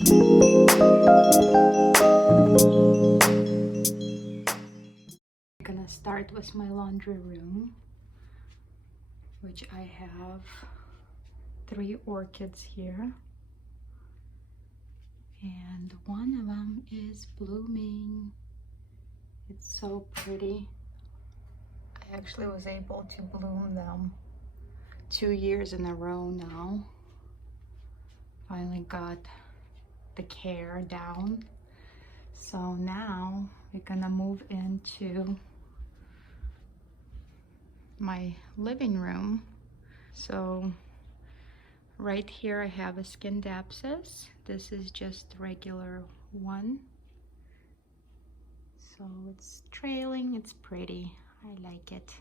I'm gonna start with my laundry room, which I have 3 orchids here, and one of them is blooming. It's so pretty. I actually was able to bloom them 2 years in a row now. Finally got the care down. So now we're gonna move into my living room. So right here I have a Scindapsus. This is just regular one. So it's trailing, it's pretty. I like it.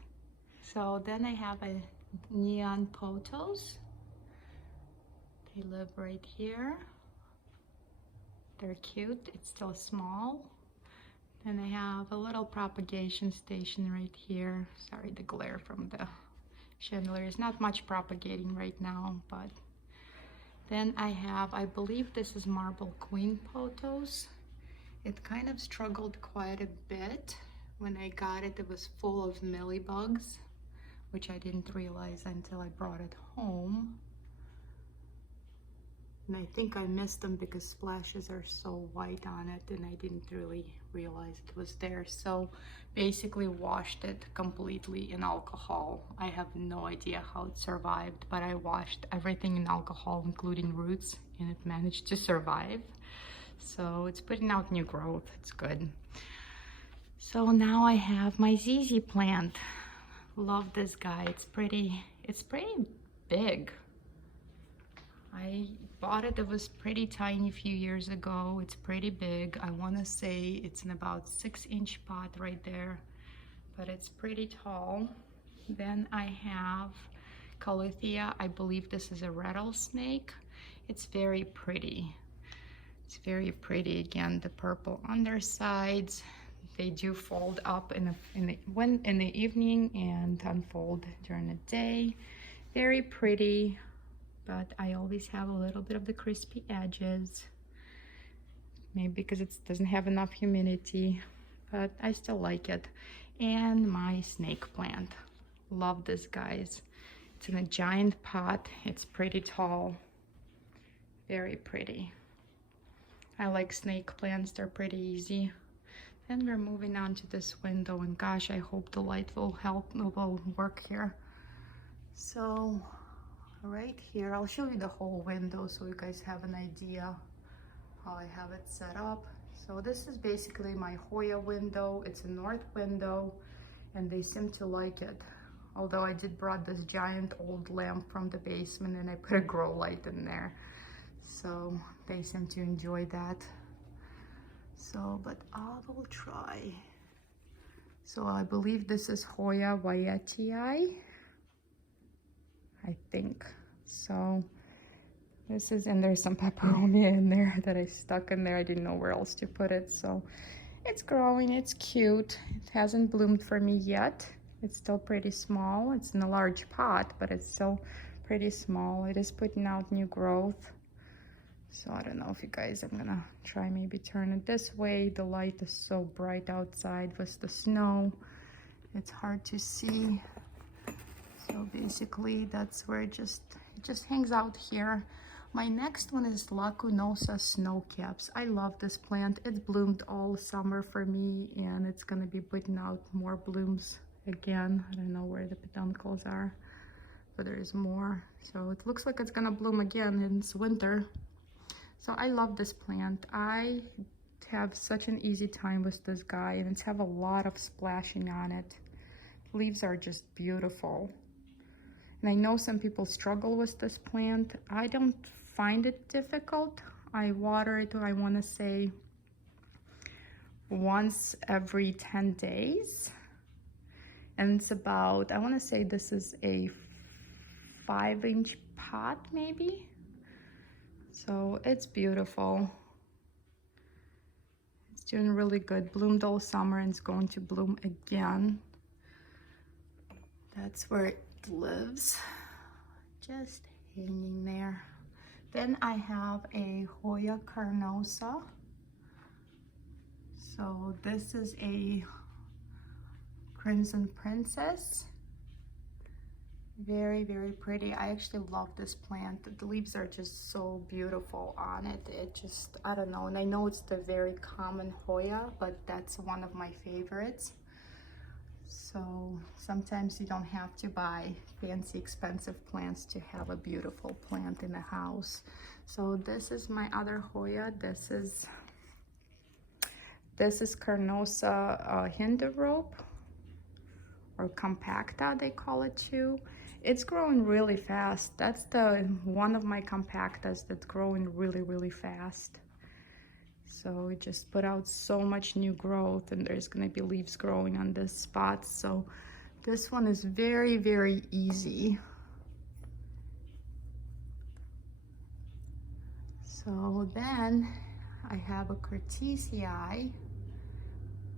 So then I have a neon pothos. They live right here. They're cute. It's still small. Then I have a little propagation station right here. Sorry, the glare from the chandelier. Is not much propagating right now, but then I have, I believe this is Marble Queen pothos. It kind of struggled quite a bit. When I got it, it was full of mealybugs, which I didn't realize until I brought it home. And I think I missed them because splashes are so white on it, and I didn't really realize it was there. So basically washed it completely in alcohol. I have no idea how it survived, but I washed everything in alcohol, including roots, and it managed to survive. So it's putting out new growth. It's good. So now I have my ZZ plant. Love this guy. It's pretty big. I bought it, it was pretty tiny a few years ago. It's pretty big. I want to say it's in about 6-inch pot right there, but it's pretty tall. Then I have Coluthia. I believe this is a rattlesnake. It's very pretty. It's very pretty. Again, the purple undersides. They do fold up in the evening and unfold during the day. Very pretty. But I always have a little bit of the crispy edges, maybe because it doesn't have enough humidity, but I still like it. And my snake plant, love this, guys. It's in a giant pot. It's pretty tall, very pretty. I like snake plants, they're pretty easy. Then we're moving on to this window, and gosh, I hope the light will work here. So right here, I'll show you the whole window so you guys have an idea how I have it set up. So this is basically my Hoya window. It's a north window, and they seem to like it. Although I did brought this giant old lamp from the basement and I put a grow light in there. So they seem to enjoy that. So, but I will try. So I believe this is Hoya Waiatii. I think so. This is, and there's some peperomia in there that I stuck in there. I didn't know where else to put it. So it's growing, it's cute. It hasn't bloomed for me yet. It's still pretty small. It's in a large pot, but it's still pretty small. It is putting out new growth. So I don't know if you guys, I'm gonna try maybe turn it this way. The light is so bright outside with the snow. It's hard to see. So basically that's where it just hangs out here. My next one is Lacunosa snowcaps. I love this plant. It bloomed all summer for me, and it's gonna be putting out more blooms again. I don't know where the peduncles are, but there's more. So it looks like it's gonna bloom again in this winter. So I love this plant. I have such an easy time with this guy, and it's have a lot of splashing on it. The leaves are just beautiful. And I know some people struggle with this plant. I don't find it difficult. I water it, I want to say, once every 10 days. And it's about, I want to say this is a 5-inch pot maybe. So it's beautiful. It's doing really good. Bloomed all summer and it's going to bloom again. That's where it lives, just hanging there. Then I have a Hoya carnosa. So this is a Crimson Princess. Very, very pretty. I actually love this plant. The leaves are just so beautiful on it. It just, I don't know. And I know it's the very common Hoya, but that's one of my favorites. So sometimes you don't have to buy fancy, expensive plants to have a beautiful plant in the house. So this is my other Hoya. This is Carnosa Hinterrope, or compacta they call it too. It's growing really fast. That's the one of my compactas that's growing really, really fast. So it just put out so much new growth, and there's gonna be leaves growing on this spot. So this one is very, very easy. So then I have a Curtisii.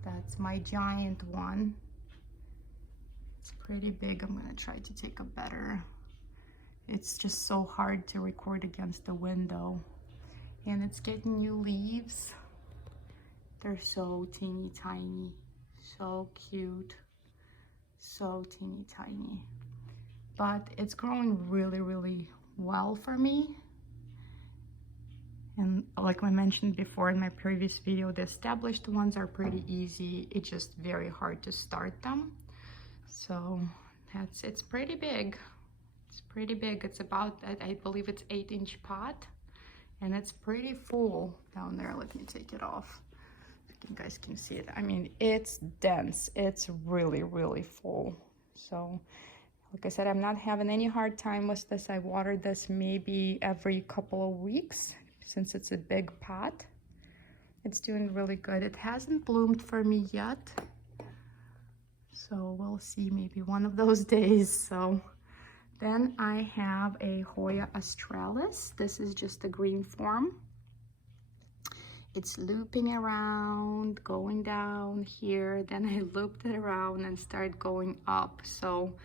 That's my giant one. It's pretty big. I'm gonna try to take a better. It's just so hard to record against the window. And it's getting new leaves. They're so teeny tiny, so cute, so teeny tiny. But it's growing really, really well for me. And like I mentioned before in my previous video, the established ones are pretty easy. It's just very hard to start them. So it's pretty big. It's pretty big. It's about, I believe it's 8-inch pot, and it's pretty full down there. Let me take it off. You guys can see it. I mean, it's dense. It's really, really full. So like I said, I'm not having any hard time with this. I watered this maybe every couple of weeks since it's a big pot. It's doing really good. It hasn't bloomed for me yet, so we'll see maybe one of those days. So then I have a Hoya australis. This is just the green form. It's looping around, going down here, then I looped it around and started going up. So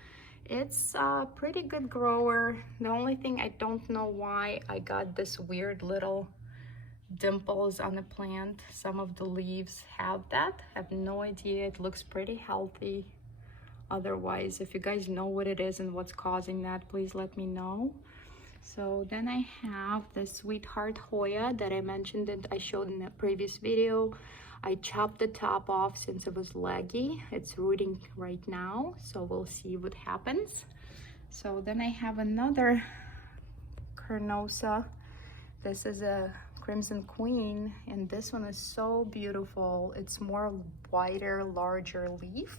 it's a pretty good grower. The only thing, I don't know why I got this weird little dimples on the plant. Some of the leaves have that. I have no idea. It looks pretty healthy. Otherwise, if you guys know what it is and what's causing that, please let me know. So then I have the Sweetheart Hoya that I mentioned that I showed in the previous video. I chopped the top off since it was leggy. It's rooting right now, so we'll see what happens. So then I have another Carnosa. This is a Crimson Queen, and this one is so beautiful. It's more wider, larger leaf.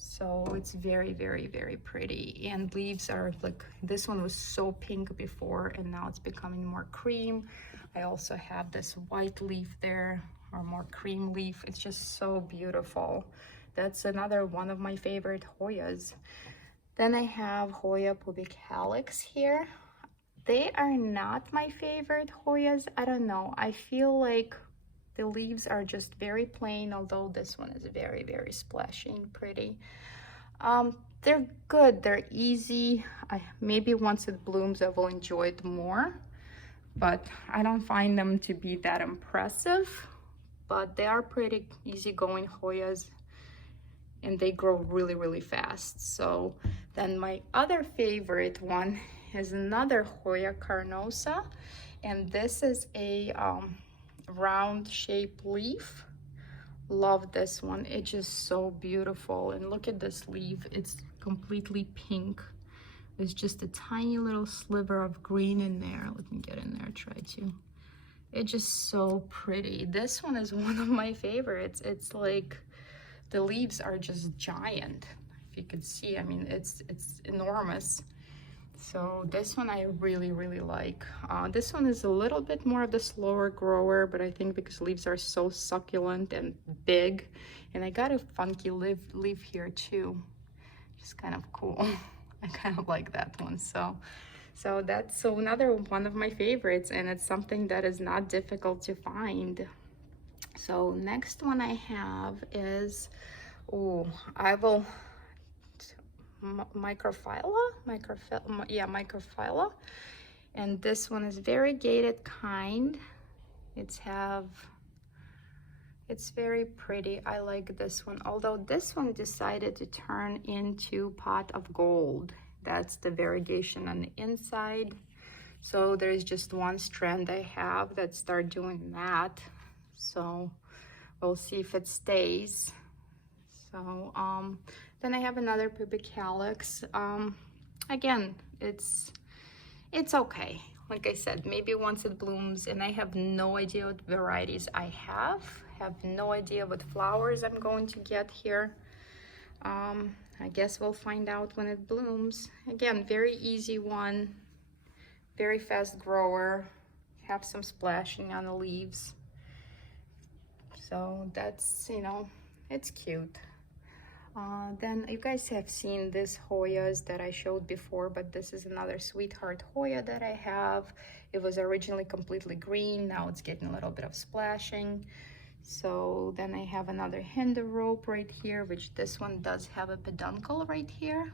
So it's very, very, very pretty. And leaves are like, this one was so pink before, and now it's becoming more cream. I also have this white leaf there, or more cream leaf. It's just so beautiful. That's another one of my favorite Hoyas. Then I have Hoya pubicalis here. They are not my favorite Hoyas. I don't know. I feel like the leaves are just very plain, although this one is very, very splashy and pretty. They're good. They're easy. Maybe once it blooms, I will enjoy it more. But I don't find them to be that impressive. But they are pretty easygoing Hoyas, and they grow really, really fast. So then my other favorite one is another Hoya carnosa, and this is a round shaped leaf. Love this one. It's just so beautiful. And look at this leaf. It's completely pink. There's just a tiny little sliver of green in there. Let me get in there, try to. It's just so pretty. This one is one of my favorites. It's like, the leaves are just giant. If you could see, I mean, it's enormous. So this one I really, really like. This one is a little bit more of the slower grower, but I think because leaves are so succulent and big. And I got a funky leaf here too. Just kind of cool. I kind of like that one. So that's another one of my favorites, and it's something that is not difficult to find. So next one I have is, Microphylla. And this one is variegated kind. It's very pretty. I like this one, although this one decided to turn into pot of gold. That's the variegation on the inside. So there's just one strand I have that start doing that. So we'll see if it stays. So then I have another pubic calyx. Again, it's okay. Like I said, maybe once it blooms, and I have no idea what varieties I have no idea what flowers I'm going to get here. I guess we'll find out when it blooms. Again, very easy one, very fast grower, have some splashing on the leaves. So that's, you know, it's cute. Then you guys have seen this Hoyas that I showed before, but this is another sweetheart Hoya that I have. It was originally completely green, now it's getting a little bit of splashing. So then I have another hinder rope right here, which this one does have a peduncle right here.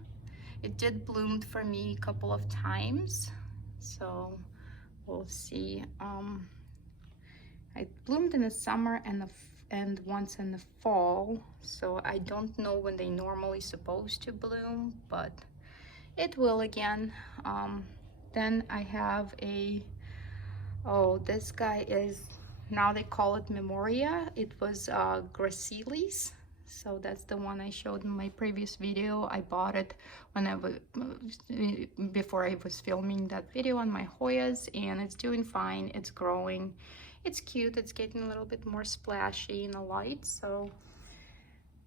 It did bloom for me a couple of times, so we'll see. I bloomed in the summer and once in the fall, so I don't know when they normally supposed to bloom, but it will again. Then I have this guy is, now they call it Memoria. It was Gracilis, so that's the one I showed in my previous video. I bought it when I was before I was filming that video on my Hoyas, and it's doing fine. It's growing. It's cute. It's getting a little bit more splashy in the light. So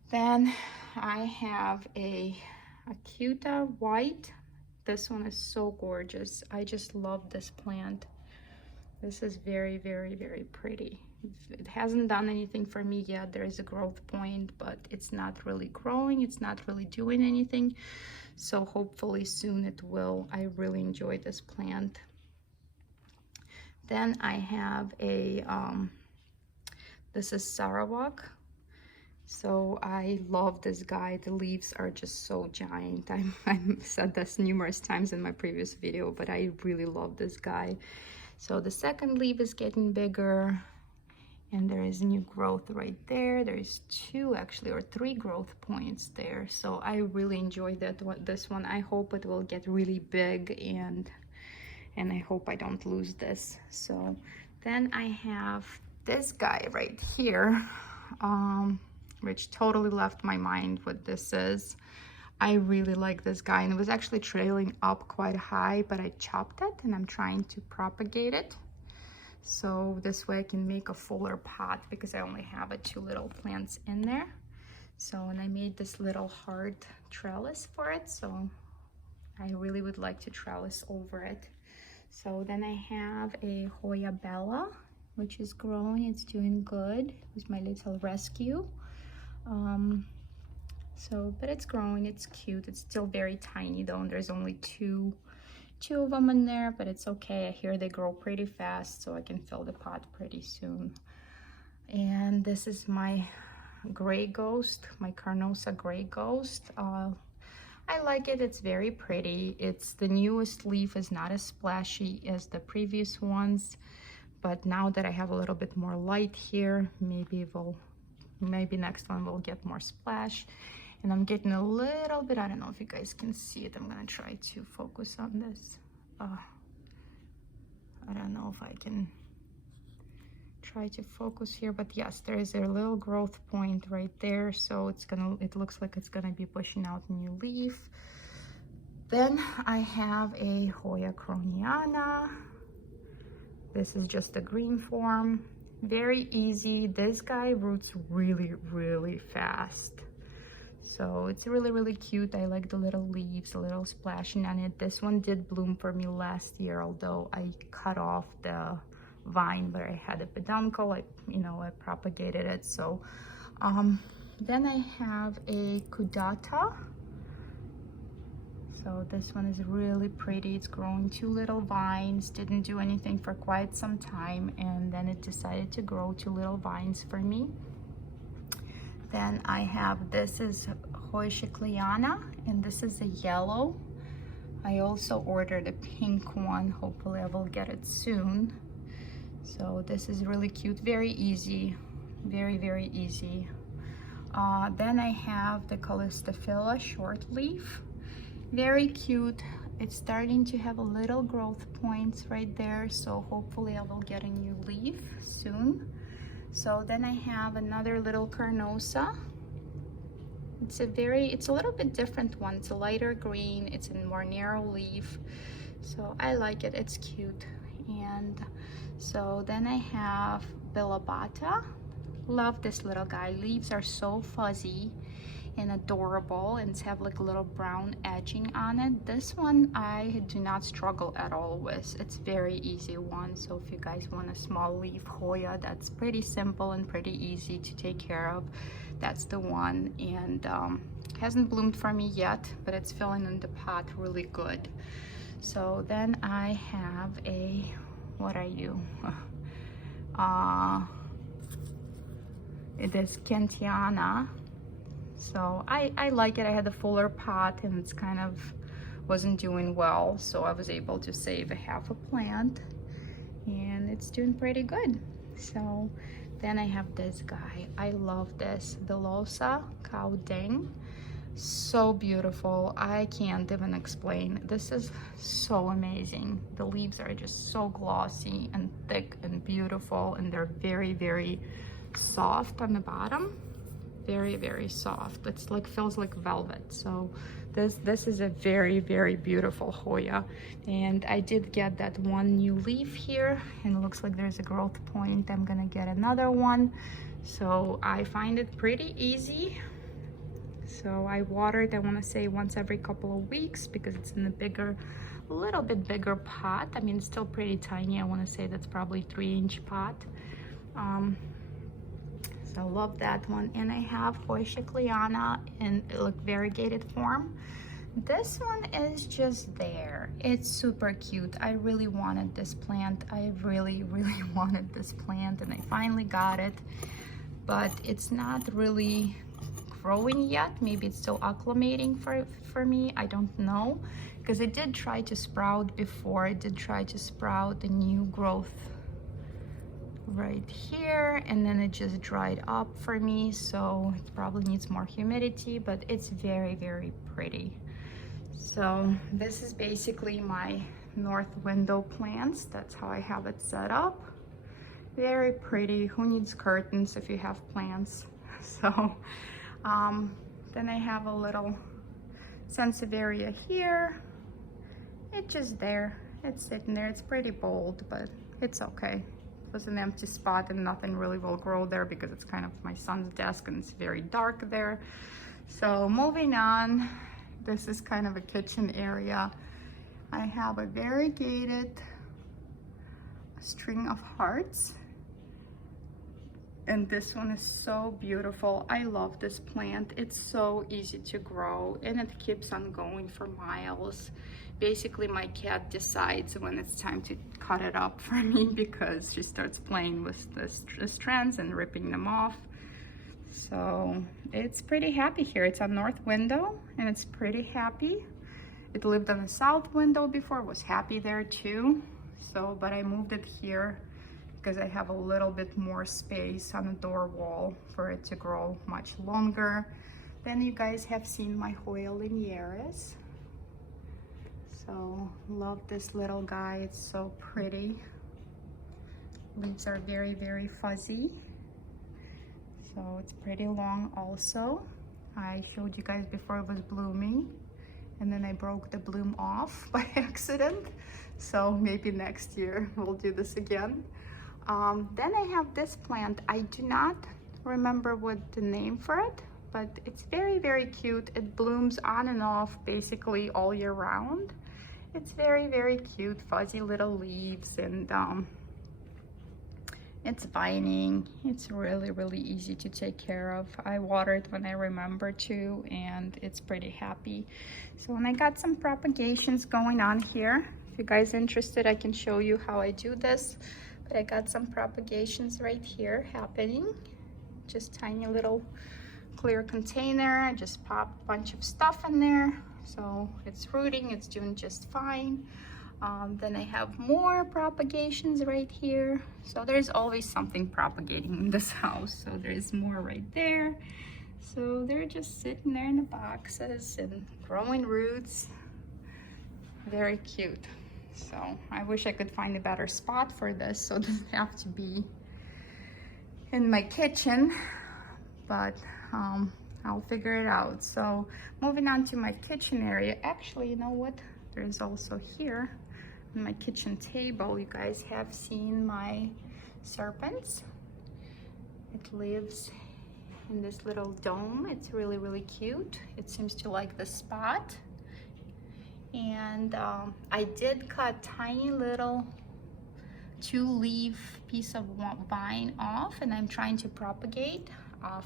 then I have a Acuta white. This one is so gorgeous. I just love this plant. This is very, very, very pretty. It hasn't done anything for me yet. There is a growth point, but it's not really growing. It's not really doing anything. So hopefully soon it will. I really enjoy this plant. Then I have this is Sarawak. So I love this guy. The leaves are just so giant. I've said this numerous times in my previous video, but I really love this guy. So the second leaf is getting bigger, and there is new growth right there. There's 2 actually, or 3 growth points there. So I really enjoyed this one. I hope it will get really big, and I hope I don't lose this. So then I have this guy right here, which totally left my mind what this is. I really like this guy, and it was actually trailing up quite high, but I chopped it and I'm trying to propagate it. So this way I can make a fuller pot, because I only have 2 little plants in there. So, and I made this little heart trellis for it. So I really would like to trellis over it. So then I have a Hoya Bella, which is growing. It's doing good. It was my little rescue. But it's growing. It's cute. It's still very tiny though, and there's only two of them in there, but it's okay. I hear they grow pretty fast, so I can fill the pot pretty soon. And this is my gray ghost, my Carnosa gray ghost. I like it. It's very pretty. It's the newest leaf, is not as splashy as the previous ones, but now that I have a little bit more light here, maybe next one will get more splash. And I'm getting a little bit, I don't know if you guys can see it. I'm gonna try to focus on this. I don't know if I can try to focus here, but yes, there is a little growth point right there. So it looks like it's gonna be pushing out a new leaf. Then I have a Hoya croniana. This is just a green form, very easy. This guy roots really, really fast. So it's really, really cute. I like the little leaves, a little splashing on it. This one did bloom for me last year, although I cut off the vine, but I had a peduncle. I propagated it. So then I have a Kudata. So this one is really pretty. It's growing 2 little vines. Didn't do anything for quite some time, and then it decided to grow 2 little vines for me. Then I have, this is Hoya Shikliana, and this is a yellow. I also ordered a pink one. Hopefully I will get it soon. So this is really cute, very easy, very easy. Then I have the Callistophila short leaf, very cute. It's starting to have a little growth points right there, so hopefully I will get a new leaf soon. So then I have another little carnosa. It's a little bit different one. It's a lighter green, it's a more narrow leaf, so I like it, it's cute. And so then I have Billabata. Love this little guy. Leaves are so fuzzy and adorable, and have like a little brown edging on it. This one I do not struggle at all with. It's very easy one. So if you guys want a small leaf Hoya that's pretty simple and pretty easy to take care of, that's the one. And hasn't bloomed for me yet, but it's filling in the pot really good. So then I have a, what are you? It is Kentiana. So I like it. I had a fuller pot and it's kind of wasn't doing well, so I was able to save a half a plant and it's doing pretty good. So then I have this guy. I love this Villosa Cow Ding. So beautiful. I can't even explain. This is so amazing. The leaves are just so glossy and thick and beautiful, and they're very soft on the bottom. Very soft. It's like feels like velvet. So this is a very beautiful Hoya, and I did get that one new leaf here, and it looks like there's a growth point. I'm gonna get another one, so I find it pretty easy. So I water it, I want to say once every couple of weeks, because it's in a little bit bigger pot. I mean, it's still pretty tiny. I want to say that's probably 3-inch pot. I love that one. And I have Hoya in like variegated form. This one is just there. It's super cute. I really wanted this plant. I really wanted this plant, and I finally got it, but it's not really growing yet. Maybe it's still acclimating for me. I don't know, because it did try to sprout before. It did try to sprout a new growth right here, and then it just dried up for me, so it probably needs more humidity, but it's very pretty. So this is basically my north window plants. That's how I have it set up. Very pretty. Who needs curtains if you have plants? So then I have a little Sansevieria here. It's just there. It's sitting there. It's pretty bold, but it's okay. It was an empty spot and nothing really will grow there because it's kind of my son's desk and it's very dark there. So moving on, this is kind of a kitchen area. I have a variegated string of hearts, and this one is so beautiful. I love this plant. It's so easy to grow and it keeps on going for miles. Basically, my cat decides when it's time to cut it up for me, because she starts playing with the strands and ripping them off. So it's pretty happy here. It's a north window and it's pretty happy. It lived on the south window before, was happy there too. So, but I moved it here because I have a little bit more space on the door wall for it to grow much longer. Then you guys have seen my Hoya linearis. So love this little guy. It's so pretty. Leaves are very fuzzy. So it's pretty long also. I showed you guys before it was blooming, and then I broke the bloom off by accident. So maybe next year we'll do this again. Then I have this plant. I do not remember what the name for it, but it's very cute. It blooms on and off basically all year round. It's very cute, fuzzy little leaves, and it's vining. It's really easy to take care of. I water it when I remember to, and it's pretty happy. So, and I got some propagations going on here. If you guys are interested, I can show you how I do this. But I got some propagations right here happening. Just tiny little clear container. I just pop a bunch of stuff in there. so it's rooting, it's doing just fine. Then I have more propagations right here. So there's always something propagating in this house. So there's more right there. So they're just sitting there in the boxes and growing roots. Very cute. So I wish I could find a better spot for this, so it doesn't have to be in my kitchen, but I'll figure it out. So moving on to my kitchen area. Actually, you know what? There's also here on my kitchen table, you guys have seen my serpents. It lives in this little dome. It's really, really cute. It seems to like the spot. And I did cut tiny little 2-leaf piece of vine off, and I'm trying to propagate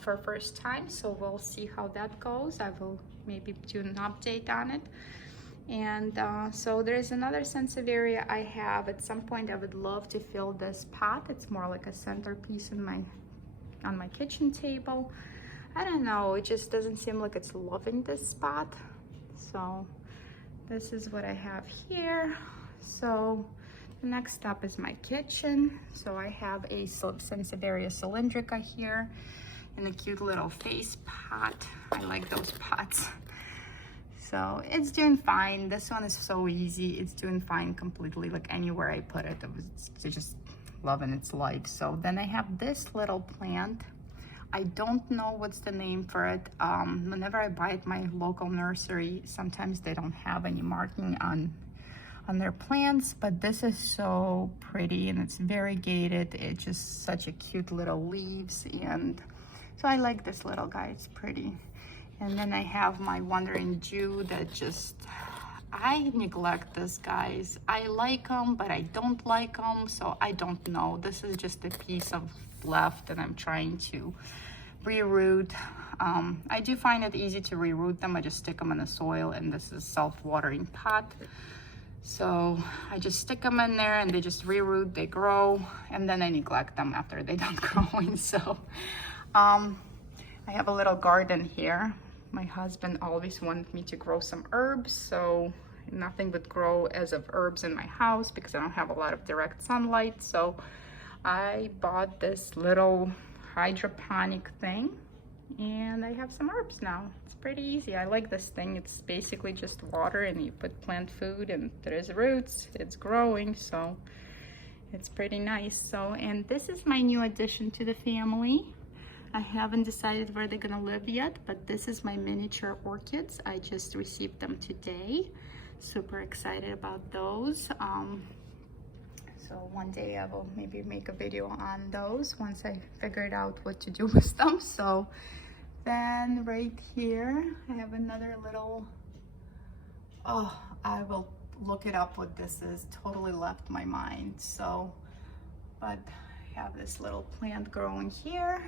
for first time, so we'll see how that goes. I will maybe do an update on it. And so there's another sansevieria I have. At some point I would love to fill this pot. It's more like a centerpiece in on my kitchen table. I don't know, it just doesn't seem like it's loving this spot. So this is what I have here. So the next step is my kitchen. So I have a sansevieria cylindrica here in a cute little face pot. I like those pots. So it's doing fine. This one is so easy. It's doing fine completely, like anywhere I put it, it's just loving its life. So then I have this little plant. I don't know what's the name for it. Whenever I buy at my local nursery, sometimes they don't have any marking on their plants, but this is so pretty and it's variegated. It's just such a cute little leaves, and so I like this little guy. It's pretty. And then I have my Wandering Jew that just, I neglect this, guys. I like them, but I don't like them, so I don't know. This is just a piece of left and I'm trying to reroot. I do find it easy to reroot them. I just stick them in the soil, and this is self-watering pot. So I just stick them in there and they just reroot, they grow, and then I neglect them after they're done growing. So I have a little garden here. My husband always wanted me to grow some herbs, so nothing would grow as of herbs in my house because I don't have a lot of direct sunlight. So I bought this little hydroponic thing and I have some herbs now. It's pretty easy. I like this thing. It's basically just water and you put plant food and there's roots. It's growing, so it's pretty nice. So, and this is my new addition to the family. I haven't decided where they're gonna live yet, but this is my miniature orchids. I just received them today. Super excited about those. So one day I will maybe make a video on those once I figured out what to do with them. So then right here, I have another little, oh, I will look it up what this is. Totally left my mind. So, but I have this little plant growing here.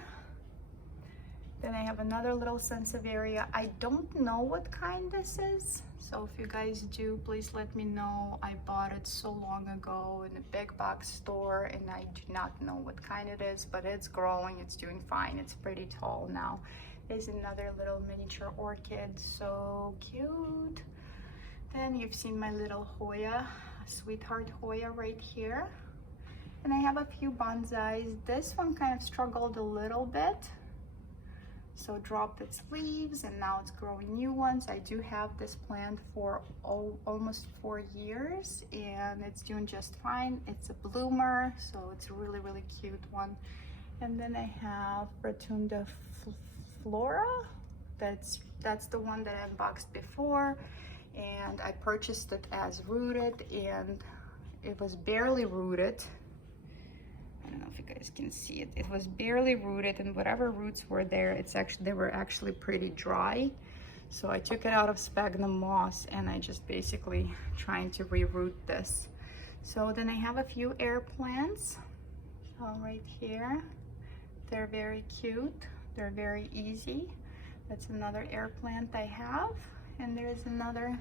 Then I have another little sansevieria. I don't know what kind this is, so if you guys do, please let me know. I bought it so long ago in a big box store and I do not know what kind it is, but it's growing, it's doing fine, it's pretty tall now. There's another little miniature orchid, so cute. Then you've seen my little Hoya, Sweetheart Hoya right here. And I have a few bonsais. This one kind of struggled a little bit, so dropped its leaves and now it's growing new ones. I do have this plant for almost 4 years and it's doing just fine. It's a bloomer, so it's a really, really cute one. And then I have Rotunda Flora. That's the one that I unboxed before, and I purchased it as rooted and it was barely rooted. I don't know if you guys can see it. It was barely rooted, and whatever roots were there, they were actually pretty dry. So I took it out of sphagnum moss and I just basically trying to reroot this. So then I have a few air plants right here. They're very cute. They're very easy. That's another air plant I have. And there's another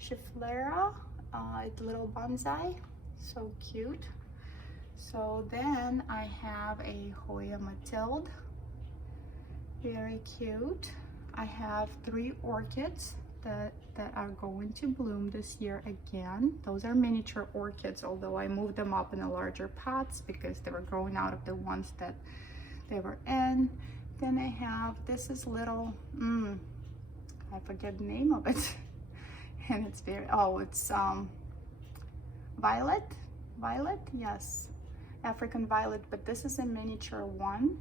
Schefflera, little bonsai. So cute. So then I have a Hoya Mathilde, very cute. I have 3 orchids. that are going to bloom this year again. Those are miniature orchids, although I moved them up in the larger pots because they were growing out of the ones that they were in. Then I have, this is little, I forget the name of it. And it's very, oh, it's violet, yes, African violet, but this is a miniature one.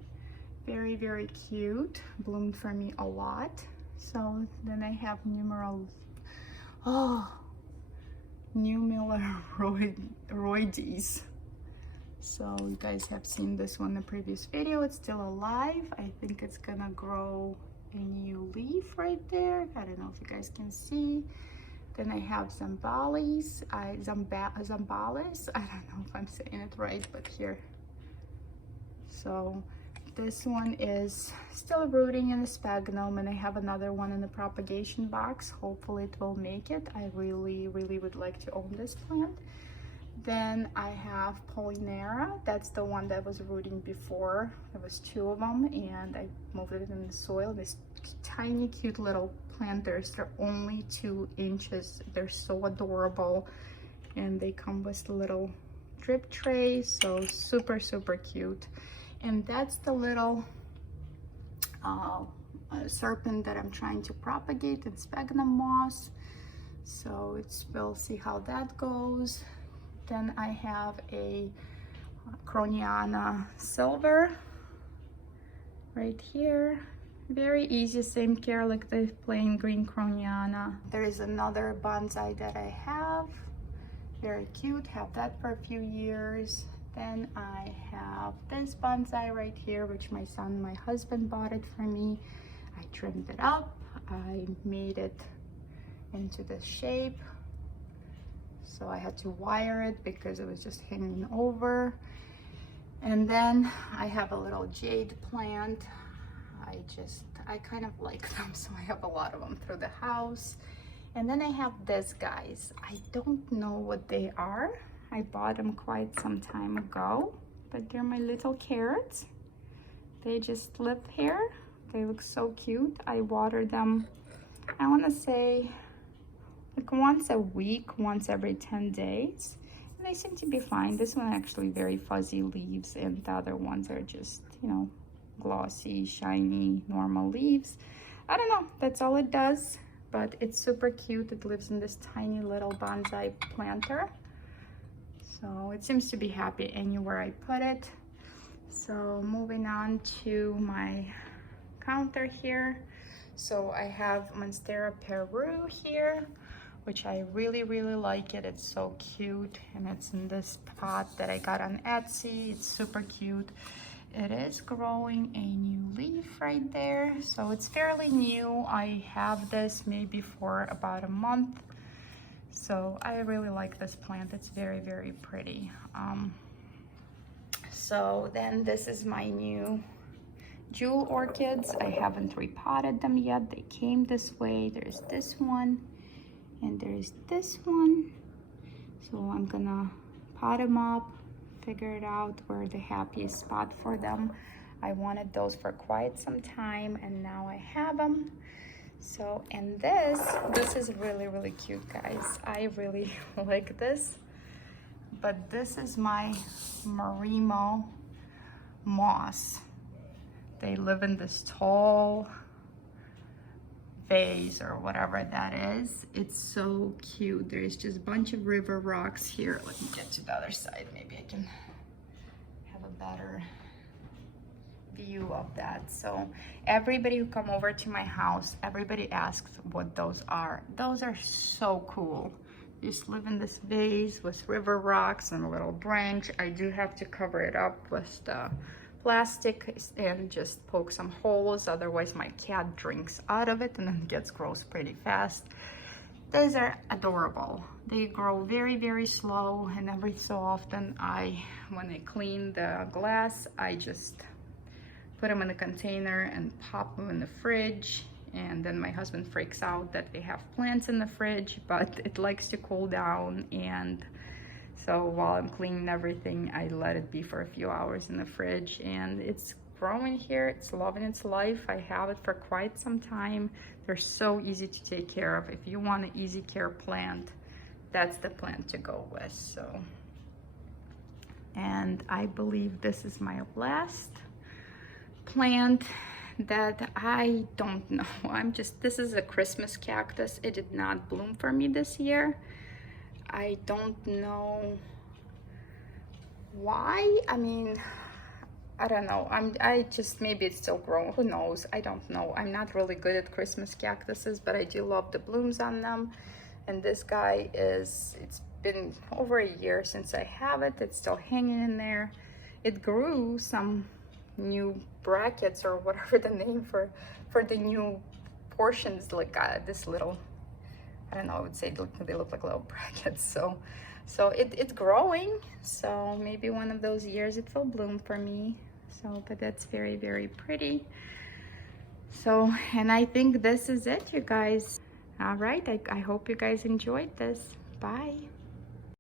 Very, very cute, bloomed for me a lot. So then I have numeraloides. So you guys have seen this one in the previous video. It's still alive. I think it's gonna grow a new leaf right there. I don't know if you guys can see. Then I have zambales. I don't know if I'm saying it right, but here. So this one is still rooting in the sphagnum, and I have another one in the propagation box. Hopefully it will make it. I really, really would like to own this plant. Then I have Polinera. That's the one that was rooting before. There was 2 of them, and I moved it in the soil. This tiny, cute little planters. They're only 2 inches. They're so adorable, and they come with little drip trays. So super, super cute. And that's the little serpent that I'm trying to propagate in sphagnum moss. So we'll see how that goes. Then I have a Croniana silver right here. Very easy, same care like the plain green Croniana. There is another bonsai that I have. Very cute, have that for a few years. Then I have this bonsai right here, which my husband bought it for me. I trimmed it up. I made it into this shape. So I had to wire it because it was just hanging over. And then I have a little jade plant. I kind of like them, so I have a lot of them through the house. And then I have these guys. I don't know what they are. I bought them quite some time ago, but they're my little carrots. They just live here. They look so cute. I water them, I want to say, like once a week, once every 10 days. And they seem to be fine. This one actually very fuzzy leaves, and the other ones are just, you know, glossy, shiny, normal leaves. I don't know, that's all it does, but it's super cute. It lives in this tiny little bonsai planter. So it seems to be happy anywhere I put it. So moving on to my counter here. So I have Monstera Peru here, which I really, really like it. It's so cute, and it's in this pot that I got on Etsy. It's super cute. It is growing a new leaf right there, so it's fairly new. I have this maybe for about a month, so I really like this plant. It's very, very pretty. So then this is my new jewel orchids. I haven't repotted them yet. They came this way. There's this one and there's this one. So I'm gonna pot them up, figure it out where the happiest spot for them. I wanted those for quite some time, and now I have them. So, and this is really, really cute, guys. I really like this. But this is my Marimo moss. They live in this tall vase or whatever that is. It's so cute. There's just a bunch of river rocks here. Let me get to the other side. Maybe I can have a better view of that. So everybody who come over to my house, everybody asks what those are. Those are so cool. Just live in this vase with river rocks and a little branch. I do have to cover it up with the plastic and just poke some holes, otherwise my cat drinks out of it and then gets gross pretty fast. These are adorable. They grow very, very slow, and every so often when I clean the glass, I just put them in a container and pop them in the fridge. And then my husband freaks out that they have plants in the fridge, but it likes to cool down. And so while I'm cleaning everything, I let it be for a few hours in the fridge, and it's growing here. It's loving its life. I have it for quite some time. They're so easy to take care of. If you want an easy care plant, that's the plant to go with. So, and I believe this is my last plant that I don't know. This is a Christmas cactus. It did not bloom for me this year. I don't know why. I mean, I don't know. Maybe it's still growing. Who knows? I don't know. I'm not really good at Christmas cactuses, but I do love the blooms on them. And this guy it's been over a year since I have it. It's still hanging in there. It grew some new brackets, or whatever the name for the new portions, like this little, I don't know, I would say they look like little brackets. So it's growing. So maybe one of those years it will bloom for me. So, but that's very, very pretty. So, and I think this is it, you guys. All right, I hope you guys enjoyed this. Bye.